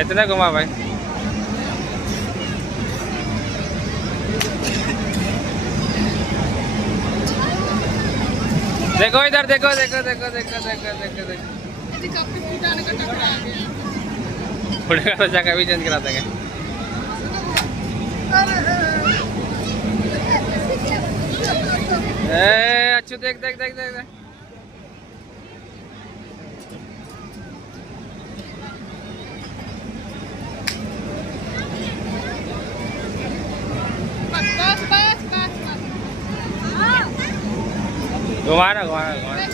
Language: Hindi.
इतना घुमा भाई। देखो इधर, देखो देखो देखो देखो देखो देखो देखो, फुटे का तो जगह भी चेंज करा देंगे। अच्छू देख देख देख देख देख। घुमाना घुमाना घुमाना।